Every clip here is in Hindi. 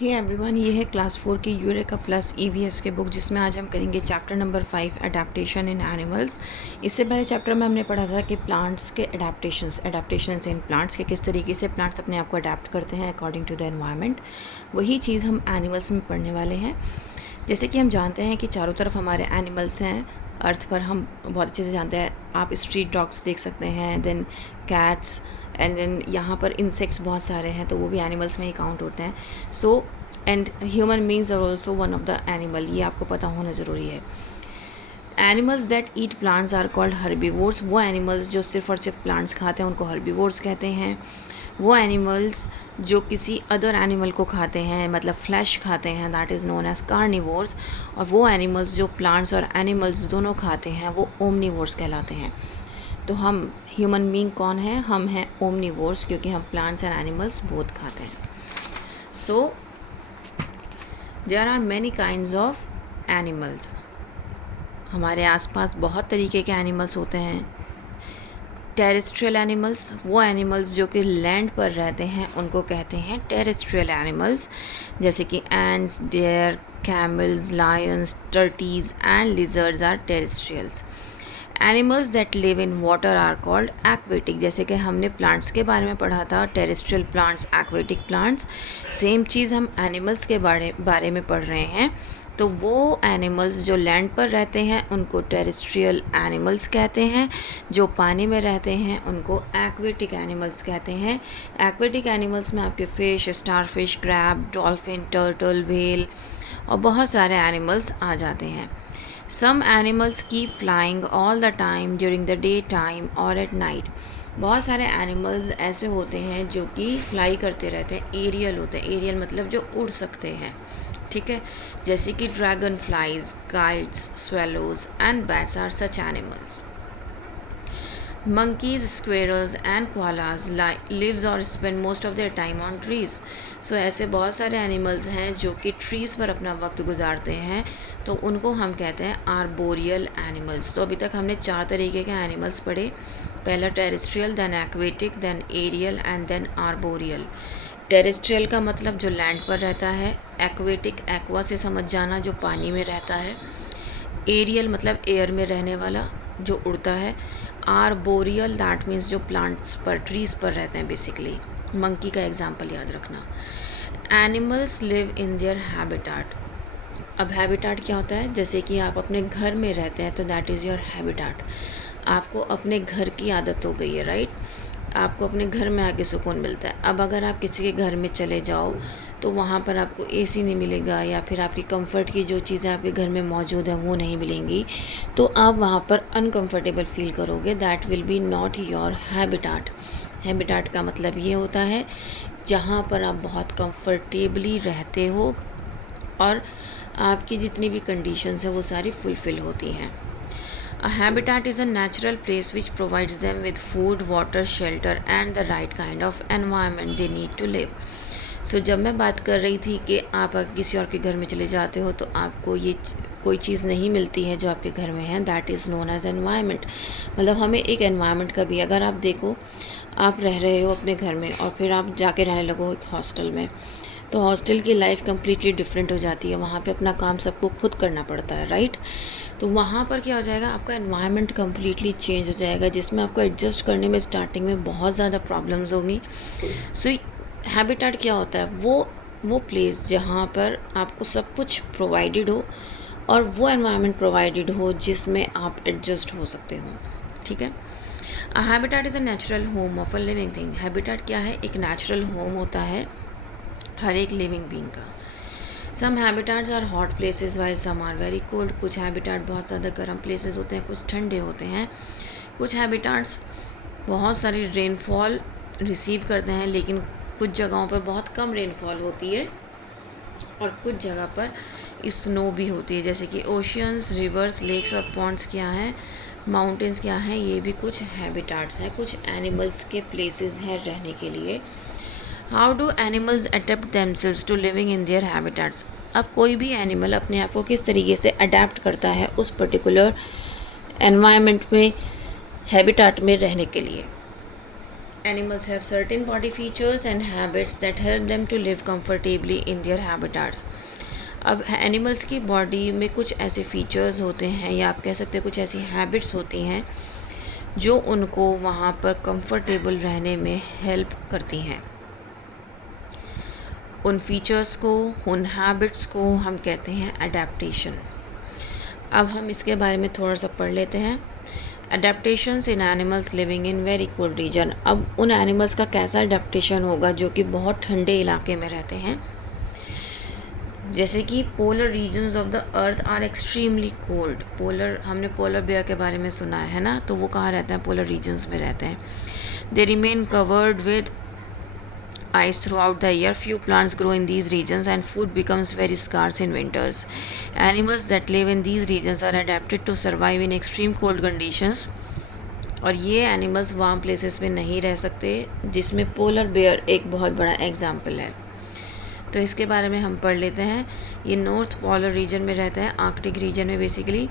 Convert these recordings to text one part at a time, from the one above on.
हे एवरीवन, ये है क्लास 4 की यूरेका प्लस ईवीएस के बुक जिसमें आज हम करेंगे चैप्टर नंबर 5 अडेप्टेशन इन एनिमल्स। इससे पहले चैप्टर में हमने पढ़ा था कि प्लांट्स के अडेप्टेशंस इन प्लांट्स के किस तरीके से प्लांट्स अपने आप को अडेप्ट करते हैं अकॉर्डिंग टू द एनवायरनमेंट। वही चीज़ हम एनिमल्स में पढ़ने वाले हैं। जैसे कि हम जानते हैं कि चारों तरफ हमारे एनिमल्स हैं अर्थ पर, हम बहुत अच्छे से जानते हैं। आप स्ट्रीट डॉग्स देख सकते हैं, देन कैट्स, एंड देन यहाँ पर इंसेक्ट्स बहुत सारे हैं, तो वो भी एनिमल्स में ही काउंट होते हैं। So and human beings are also one of the animal, ये आपको पता होना ज़रूरी है। Animals that eat plants are called herbivores. वो एनिमल्स जो सिर्फ और सिर्फ प्लांट्स खाते हैं उनको हर्बीवोर्स कहते हैं। वो एनिमल्स जो किसी अदर एनिमल को खाते हैं, मतलब फ्लैश खाते हैं, that is known as carnivores. और वो एनिमल्स जो प्लांट्स और एनिमल्स दोनों खाते हैं वो ओमनीवोर्स कहलाते हैं। तो हम ह्यूमन बींग कौन है? हम हैं ओमनीवोर्स, क्योंकि हम प्लांट्स एंड एनिमल्स बोथ खाते हैं। So there are many kinds of animals. हमारे आसपास बहुत तरीके के एनिमल्स होते हैं। टेरेस्ट्रियल एनिमल्स, वो एनिमल्स जो कि लैंड पर रहते हैं उनको कहते हैं टेरेस्ट्रियल एनिमल्स, जैसे कि ants, deer, camels, lions, turtles and lizards are terrestrials. Animals that live in water are called aquatic. जैसे कि हमने प्लांट्स के बारे में पढ़ा था, terrestrial plants, aquatic plants. Same चीज़ हम एनिमल्स के बारे में पढ़ रहे हैं। तो वो एनिमल्स जो लैंड पर रहते हैं उनको टेरेस्ट्रियल एनिमल्स कहते हैं, जो पानी में रहते हैं उनको एक्वेटिक एनिमल्स कहते हैं। एक्वेटिक एनिमल्स में आपके fish, starfish, crab, dolphin, turtle, whale और बहुत सारे एनिमल्स आ जाते हैं। Some animals keep flying all the time during the day time और एट नाइट। बहुत सारे एनिमल्स ऐसे होते हैं जो कि फ्लाई करते रहते हैं, एरियल होते हैं। एरियल मतलब जो उड़ सकते हैं, ठीक है। जैसे कि dragonflies, kites, swallows and bats are such animals. monkeys, squirrels and koalas lives और spend most of their time on trees। सो ऐसे बहुत सारे एनिमल्स हैं जो कि ट्रीज़ पर अपना वक्त गुजारते हैं, तो उनको हम कहते हैं आर्बोरियल एनिमल्स। तो अभी तक हमने 4 तरीके के एनिमल्स पढ़े, पहला terrestrial, then aquatic, then aerial and then arboreal. Terrestrial का मतलब जो लैंड पर रहता है, एक्वेटिक एक्वा से समझ जाना जो पानी में रहता है, एरियल मतलब एयर में रहने वाला जो उड़ता है, आर्बोरियल दैट मीन्स जो प्लांट्स पर, ट्रीज़ पर रहते हैं बेसिकली। मंकी का एग्जांपल याद रखना। Animals live in their habitat. अब हैबिटाट क्या होता है? जैसे कि आप अपने घर में रहते हैं तो दैट इज़ योर हैबिटाट। आपको अपने घर की आदत हो गई है, राइट? आपको अपने घर में आके सुकून मिलता है। अब अगर आप किसी के घर में चले जाओ तो वहाँ पर आपको एसी नहीं मिलेगा, या फिर आपकी कंफर्ट की जो चीज़ें आपके घर में मौजूद हैं वो नहीं मिलेंगी, तो आप वहाँ पर अनकंफर्टेबल फील करोगे। That will be not your habitat. Habitat का मतलब ये होता है जहाँ पर आप बहुत कंफर्टेबली रहते हो और आपकी जितनी भी कंडीशंस हैं वो सारी फुलफ़िल होती हैं। A habitat is a natural place which provides them with food, water, shelter and the right kind of environment they need to live। So जब मैं बात कर रही थी कि आप किसी और के घर में चले जाते हो तो आपको ये कोई चीज़ नहीं मिलती है जो आपके घर में है, that is known as environment. मतलब हमें एक एनवायरनमेंट का भी, अगर आप देखो आप रह रहे हो अपने घर में और फिर आप जाके रहने लगो एक हॉस्टल में, तो हॉस्टल की लाइफ कम्प्लीटली डिफरेंट हो जाती है। वहाँ पे अपना काम सबको खुद करना पड़ता है, राइट? तो वहाँ पर क्या हो जाएगा, आपका एनवायरनमेंट कम्प्लीटली चेंज हो जाएगा, जिसमें आपको एडजस्ट करने में स्टार्टिंग में बहुत ज़्यादा प्रॉब्लम्स होंगी। सो हैबिटेट क्या होता है? वो प्लेस जहाँ पर आपको सब कुछ प्रोवाइडेड हो और वो एनवायरनमेंट प्रोवाइडेड हो जिसमें आप एडजस्ट हो सकते हो, ठीक है। अ habitat is a natural home of a living thing. Habitat क्या है? एक नेचुरल होम होता है हर एक लिविंग बीइंग का। Some habitats are hot places while some are very cold. कुछ हैबिटाट बहुत ज़्यादा गर्म प्लेसेस होते हैं, कुछ ठंडे होते हैं। कुछ हैबिटाट्स बहुत सारी रेनफॉल रिसीव करते हैं, लेकिन कुछ जगहों पर बहुत कम रेनफॉल होती है और कुछ जगह पर स्नो भी होती है। जैसे कि ओशियंस, रिवर्स, लेक्स और पॉन्ड्स क्या हैं, माउंटेन्स क्या हैं, ये भी कुछ हैबिटाट्स हैं, कुछ एनिमल्स के प्लेसेस हैं रहने के लिए। How do animals adapt themselves to living in their habitats. अब कोई भी एनिमल अपने आप को किस तरीके से अडेप्ट करता है उस पर्टिकुलर एनवायरनमेंट में, हैबिटाट में रहने के लिए। Animals have certain body features and habits that help them to live comfortably in their habitats. अब एनिमल्स की बॉडी में कुछ ऐसे फीचर्स होते हैं या आप कह सकते हैं कुछ ऐसी हैबिट्स होती हैं जो उनको वहाँ पर कंफर्टेबल रहने में हेल्प करती हैं। उन फीचर्स को, उन हैबिट्स को हम कहते हैं अडेप्टेशन। अब हम इसके बारे में थोड़ा सा पढ़ लेते हैं। Adaptations in animals living in very cold region. अब उन एनिमल्स का कैसा अडेप्टेशन होगा जो कि बहुत ठंडे इलाके में रहते हैं, जैसे कि polar regions of the earth are extremely cold. हमने पोलर बेयर के बारे में सुना है ना, तो वो कहाँ रहते हैं? पोलर रीजन्स में रहते हैं। They remain covered with ice throughout the year. Few plants grow in these regions and food becomes very scarce in winters. Animals that live in these regions are adapted to survive in extreme cold conditions. और ये एनिमल्स वार्म प्लेसेस में नहीं रह सकते, जिसमें पोलर बेयर एक बहुत बड़ा एग्जाम्पल है। तो इसके बारे में हम पढ़ लेते हैं। ये नॉर्थ पोलर रीजन में रहता है, आर्कटिक रीजन में। बेसिकली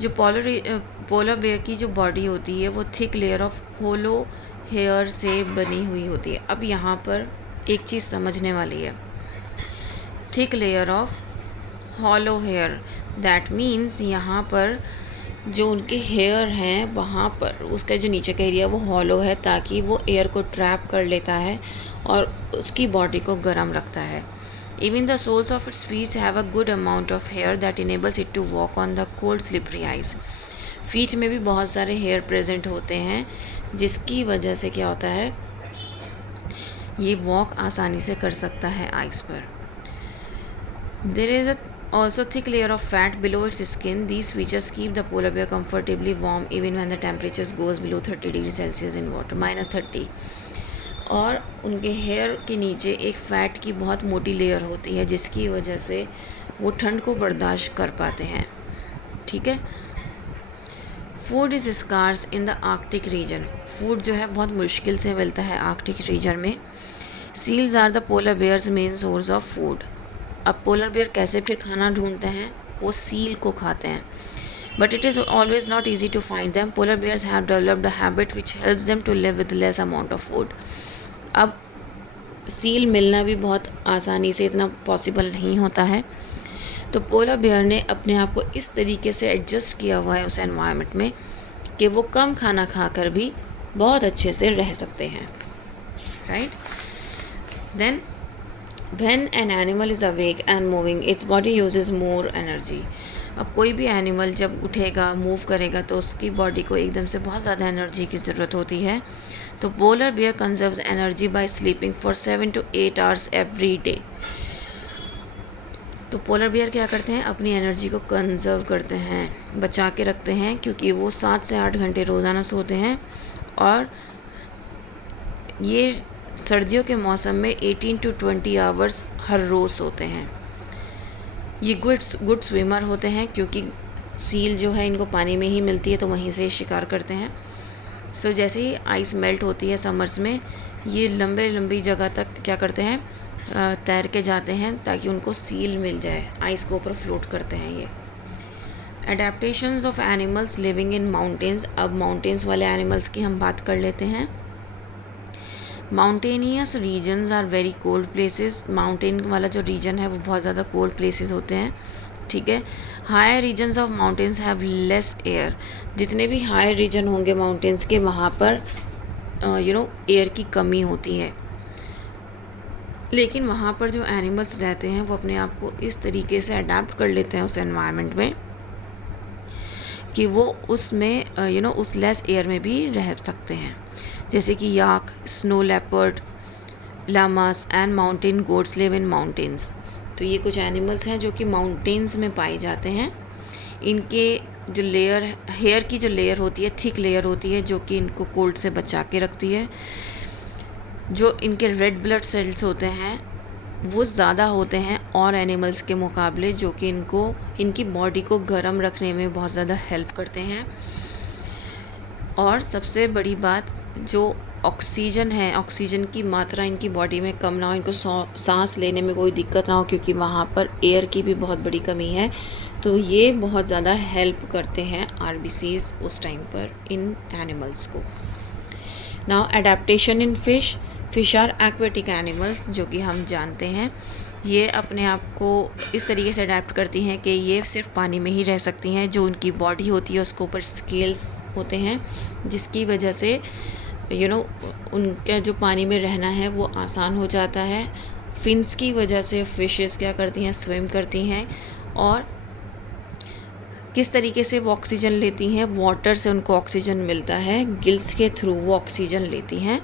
जो पोलर बेयर की जो बॉडी होती है वो thick layer of hollow hair से बनी हुई होती है। अब यहाँ पर एक चीज़ समझने वाली है, thick layer of hollow hair, that means यहाँ पर जो उनके हेयर हैं वहाँ पर उसका जो नीचे का एरिया वो हॉलो है, ताकि वो एयर को ट्रैप कर लेता है और उसकी बॉडी को गर्म रखता है। Even the soles of its feet have a good amount of hair that enables it to walk on the cold slippery ice. Feet में भी बहुत सारे हेयर प्रेजेंट होते हैं, जिसकी वजह से क्या होता है, ये वॉक आसानी से कर सकता है आइस पर। There is also thick layer of fat below its skin. These features keep the polar bear comfortably warm even when the temperatures goes below 30 degrees Celsius in water, -30। और उनके हेयर के नीचे एक फ़ैट की बहुत मोटी लेयर होती है, जिसकी वजह से वो ठंड को बर्दाश्त कर पाते हैं। ठीक है। Food is scarce in the Arctic region. Food जो है बहुत मुश्किल से मिलता है आर्कटिक रीजन में। Seals are the polar bears main source of food. अब पोलर बेयर कैसे फिर खाना ढूंढते हैं? वो सील को खाते हैं। But it is always not easy to find them. Polar bears have developed a habit which helps them to live with less amount of food. अब सील मिलना भी बहुत आसानी से इतना पॉसिबल नहीं होता है, तो पोलर बेयर ने अपने आप को इस तरीके से एडजस्ट किया हुआ है उस एनवायरनमेंट में कि वो कम खाना खाकर भी बहुत अच्छे से रह सकते हैं। Right. Then When an animal is awake and moving, its body uses more energy. अब कोई भी एनिमल जब उठेगा, मूव करेगा, तो उसकी बॉडी को एकदम से बहुत ज़्यादा एनर्जी की ज़रूरत होती है। तो polar bear conserves energy by sleeping for 7 to 8 hours every day. तो पोलर बेयर क्या करते हैं? अपनी एनर्जी को कंजर्व करते हैं, बचा के रखते हैं, क्योंकि वो 7 से 8 घंटे रोज़ाना सोते हैं। और ये सर्दियों के मौसम में 18 to 20 आवर्स हर रोज़ सोते हैं। ये गुड स्विमर होते हैं, क्योंकि सील जो है इनको पानी में ही मिलती है, तो वहीं से शिकार करते हैं। सो जैसे ही आइस मेल्ट होती है समर्स में, ये लंबी जगह तक क्या करते हैं, तैर के जाते हैं, ताकि उनको सील मिल जाए। आइस के ऊपर फ्लोट करते हैं ये। Adaptations of animals living in mountains. अब माउंटेन्स वाले एनिमल्स की हम बात कर लेते हैं। Mountainous regions are very cold places. Mountain वाला जो रीजन है वो बहुत ज़्यादा कोल्ड प्लेसेस होते हैं। ठीक है। Higher regions of mountains have less air. जितने भी हायर रीजन होंगे माउंटेन्स के, वहाँ पर एयर की कमी होती है। लेकिन वहाँ पर जो एनिमल्स रहते हैं वो अपने आप को इस तरीके से अडेप्ट कर लेते हैं उस एनवायरनमेंट में कि वो उसमें उस लेस एयर में भी रह सकते हैं। जैसे कि yak, snow leopard, llamas and mountain goats live in mountains. तो ये कुछ एनिमल्स हैं जो कि माउंटेन्स में पाए जाते हैं। इनके जो हेयर की जो लेयर होती है, थिक लेयर होती है, जो कि इनको कोल्ड से बचा के रखती है। जो इनके रेड ब्लड सेल्स होते हैं वो ज़्यादा होते हैं और एनिमल्स के मुकाबले, जो कि इनकी बॉडी को गर्म रखने में बहुत ज़्यादा हेल्प करते हैं। और सबसे बड़ी बात, जो ऑक्सीजन है, ऑक्सीजन की मात्रा इनकी बॉडी में कम ना हो, इनको सांस लेने में कोई दिक्कत ना हो, क्योंकि वहाँ पर एयर की भी बहुत बड़ी कमी है। तो ये बहुत ज़्यादा हेल्प करते हैं आरबीसीज उस टाइम पर इन एनिमल्स को। Now adaptation in fish, fish are aquatic animals, जो कि हम जानते हैं ये अपने आप को इस तरीके से अडेप्ट करती हैं कि ये सिर्फ पानी में ही रह सकती हैं। जो उनकी बॉडी होती है उसके ऊपर स्केल्स होते हैं, जिसकी वजह से उनका जो पानी में रहना है वो आसान हो जाता है। फिन्स की वजह से फिशेस क्या करती हैं, स्विम करती हैं। और किस तरीके से वो ऑक्सीजन लेती हैं, वाटर से उनको ऑक्सीजन मिलता है, गिल्स के थ्रू वो ऑक्सीजन लेती हैं।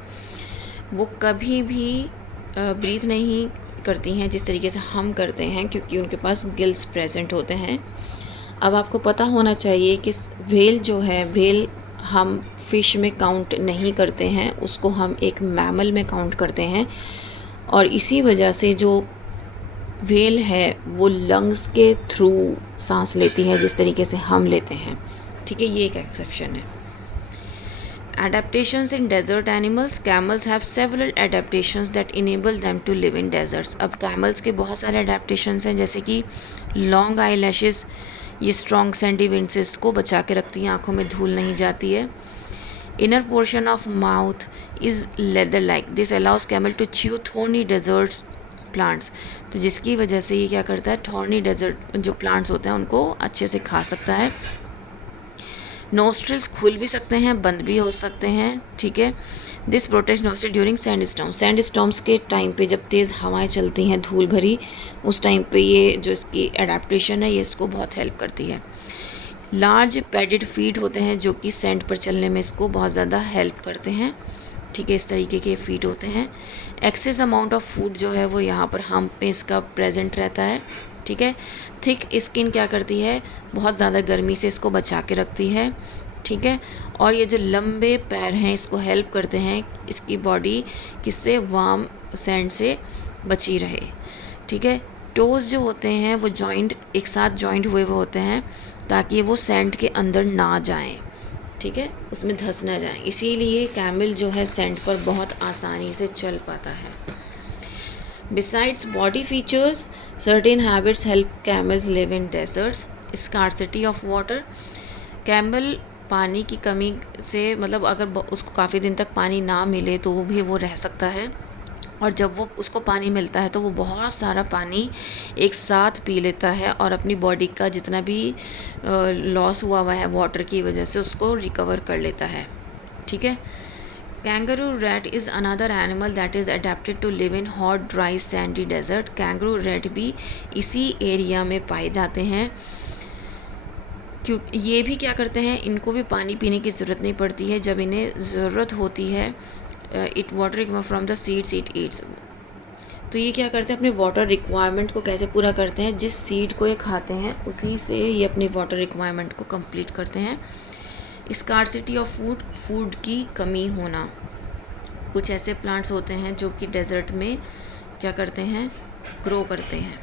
वो कभी भी ब्रीथ नहीं करती हैं जिस तरीके से हम करते हैं, क्योंकि उनके पास गिल्स प्रेजेंट होते हैं। अब आपको पता होना चाहिए कि व्हेल जो है, व्हेल हम फ़िश में काउंट नहीं करते हैं, उसको हम एक मैमल में काउंट करते हैं। और इसी वजह से जो व्हेल है वो लंग्स के थ्रू सांस लेती है जिस तरीके से हम लेते हैं। ठीक है, ये एक एक्सेप्शन है। Adaptations in desert animals, camels have several adaptations that enable them to live in deserts. अब camels के बहुत सारे adaptations हैं, जैसे कि long eyelashes, ये strong sandy windses को बचा के रखती हैं, आँखों में धूल नहीं जाती है। Inner portion of mouth is leather-like. This allows camel to chew thorny desert plants. तो जिसकी वजह से ये क्या करता है, thorny desert जो plants होते हैं उनको अच्छे से खा सकता है। नोस्ट्रिल्स खुल भी सकते हैं, बंद भी हो सकते हैं। ठीक है, this protect nostril during sand storm. Sand storms के टाइम पे जब तेज़ हवाएं चलती हैं धूल भरी, उस टाइम पे ये जो इसकी एडेप्टेशन है ये इसको बहुत हेल्प करती है। लार्ज पैडेड फीट होते हैं जो कि सैंड पर चलने में इसको बहुत ज़्यादा हेल्प करते हैं। ठीक है, इस तरीके के फीट होते हैं। एक्सेस अमाउंट ऑफ फूड जो है वो यहाँ पर हम्प पे इसका प्रेजेंट रहता है। ठीक है, थिक स्किन क्या करती है, बहुत ज़्यादा गर्मी से इसको बचा के रखती है। ठीक है, और ये जो लंबे पैर हैं इसको हेल्प करते हैं इसकी बॉडी किससे, वार्म सैंड से बची रहे। ठीक है, टोज जो होते हैं वो जॉइंट एक साथ जॉइंट हुए हुए होते हैं ताकि वो सैंड के अंदर ना जाएं। ठीक है, उसमें धंस ना जाएं, इसीलिए कैमल जो है सैंड पर बहुत आसानी से चल पाता है। Besides body features, certain habits help camels live in deserts. Scarcity of water. Camel पानी की कमी से, मतलब अगर उसको काफ़ी दिन तक पानी ना मिले तो भी वो रह सकता है, और जब वो उसको पानी मिलता है तो वो बहुत सारा पानी एक साथ पी लेता है और अपनी बॉडी का जितना भी लॉस हुआ है वाटर की वजह से उसको रिकवर कर लेता है। ठीक है, Kangaroo rat is another animal that is adapted to live in hot, dry, sandy desert. Kangaroo rat भी इसी एरिया में पाए जाते हैं। क्यों ये भी क्या करते हैं, इनको भी पानी पीने की ज़रूरत नहीं पड़ती है जब इन्हें ज़रूरत होती है। It water from the seeds it eats. तो ये क्या करते हैं, अपने वाटर रिक्वायरमेंट को कैसे पूरा करते हैं, जिस सीड को ये खाते हैं उसी से ये अपनी वाटर रिक्वायरमेंट को कंप्लीट करते हैं। स्कार्सिटी ऑफ फूड, फूड की कमी होना। कुछ ऐसे प्लांट्स होते हैं जो कि डेजर्ट में क्या करते हैं, ग्रो करते हैं।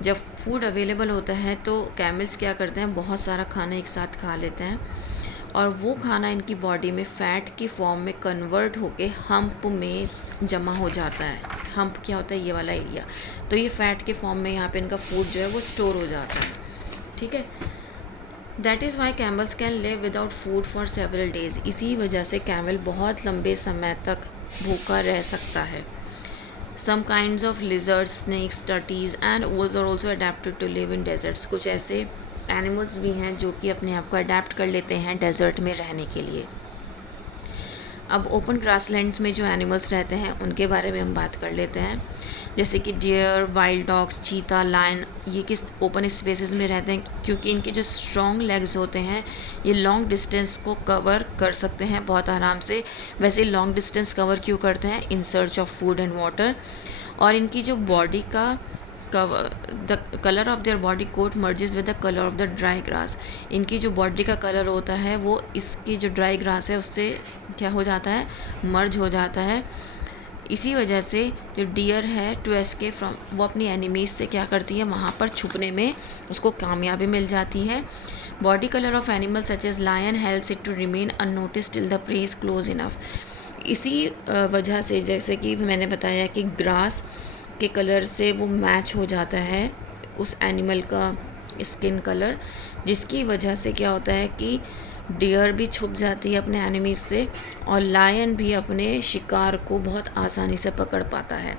जब फूड अवेलेबल होता है तो कैमल्स क्या करते हैं, बहुत सारा खाना एक साथ खा लेते हैं, और वो खाना इनकी बॉडी में फ़ैट की फॉर्म में कन्वर्ट होके हम्प में जमा हो जाता है। हम्प क्या होता है, ये वाला एरिया, तो ये फ़ैट के फॉर्म में यहाँ पे इनका फूड जो है वो स्टोर हो जाता है। ठीक है, that is why camels can live without food for several days. इसी वजह से कैमल बहुत लंबे समय तक भूखा रह सकता है। Some kinds of lizards, snakes, turtles and owls are also adapted to live in deserts. कुछ ऐसे एनिमल्स भी हैं जो कि अपने आप को अडेप्ट कर लेते हैं डेजर्ट में रहने के लिए। अब ओपन ग्रासलैंड्स में जो एनिमल्स रहते हैं उनके बारे में हम बात कर लेते हैं, जैसे कि डियर, वाइल्ड डॉग्स, चीता, लायन। ये किस ओपन स्पेसेस में रहते हैं, क्योंकि इनके जो स्ट्रॉन्ग लेग्स होते हैं ये लॉन्ग डिस्टेंस को कवर कर सकते हैं बहुत आराम से। वैसे लॉन्ग डिस्टेंस कवर क्यों करते हैं, in search of food and water. और इनकी जो बॉडी का the colour of their body coat merges with the colour of the dry grass. इनकी जो बॉडी का कलर होता है वो इसकी जो ड्राई ग्रास है उससे क्या हो जाता है, मर्ज हो जाता है। इसी वजह से जो डियर है टू एस्केप फ्रॉम, वो अपनी एनिमीज से क्या करती है, वहाँ पर छुपने में उसको कामयाबी मिल जाती है। Body colour of animal such as lion helps it to remain unnoticed till the prey is close enough. इसी वजह से, जैसे कि मैंने बताया कि ग्रास के कलर से वो मैच हो जाता है उस एनिमल का स्किन कलर, जिसकी वजह से क्या होता है कि डियर भी छुप जाती है अपने एनिमीज से, और लायन भी अपने शिकार को बहुत आसानी से पकड़ पाता है।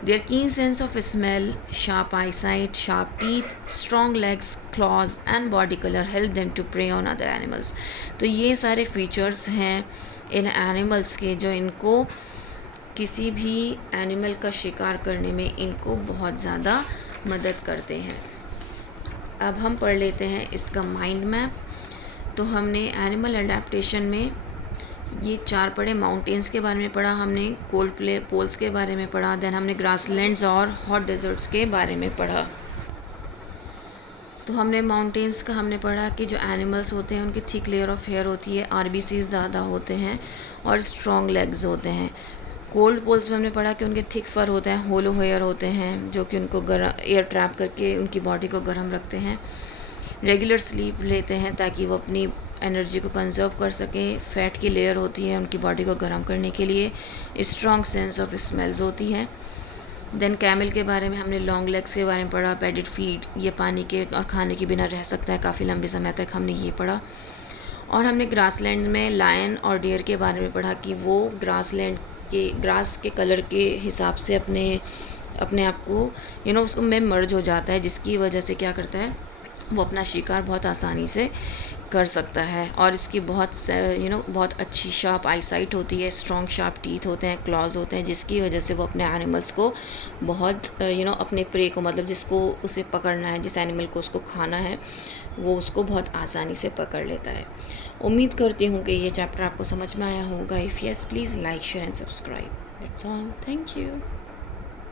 Their keen sense of smell, sharp eyesight, sharp teeth, strong legs, claws and body color help them to prey on other animals. तो ये सारे फीचर्स हैं इन एनिमल्स के जो इनको किसी भी एनिमल का शिकार करने में इनको बहुत ज़्यादा मदद करते हैं। अब हम पढ़ लेते हैं इसका माइंड मैप। तो हमने एनिमल अडेप्टेशन में ये 4 पढ़े। माउंटेन्स के बारे में पढ़ा हमने, कोल्ड पोल्स के बारे में पढ़ा, देन हमने ग्रासलैंड्स और हॉट डेजर्ट्स के बारे में पढ़ा। तो हमने माउंटेन्स का हमने पढ़ा कि जो एनिमल्स होते हैं उनकी थिक लेयर ऑफ हेयर होती है, आरबीसी ज़्यादा होते हैं और स्ट्रॉन्ग लेग्स होते हैं। कोल्ड पोल्स में हमने पढ़ा कि उनके थिक फर होते हैं, होलो हेयर होते हैं जो कि उनको गर्म एयर ट्रैप करके उनकी बॉडी को गर्म रखते हैं। रेगुलर स्लीप लेते हैं ताकि वो अपनी एनर्जी को कंजर्व कर सकें। फैट की लेयर होती है उनकी बॉडी को गर्म करने के लिए। स्ट्रॉन्ग सेंस ऑफ स्मेल्स होती है। देन कैमल के बारे में हमने लॉन्ग लेग्स के बारे में पढ़ा, पैडेड फीट, ये पानी के और खाने के बिना रह सकता है काफ़ी लंबे समय तक, हमने ये पढ़ा। और हमने ग्रासलैंड में लायन और डियर के बारे में पढ़ा कि वो ग्रास के कलर के हिसाब से अपने आप को उसको में मर्ज हो जाता है, जिसकी वजह से क्या करता है वो अपना शिकार बहुत आसानी से कर सकता है। और इसकी बहुत अच्छी शार्प आईसाइट होती है, स्ट्रॉन्ग शार्प टीथ होते हैं, क्लॉज होते हैं, जिसकी वजह से वो अपने एनिमल्स को बहुत अपने प्रे को, मतलब जिसको उसे पकड़ना है, जिस एनिमल को उसको खाना है, वो उसको बहुत आसानी से पकड़ लेता है। उम्मीद करती हूँ कि ये चैप्टर आपको समझ में आया होगा। If yes, please like, share and subscribe. That's all. Thank you.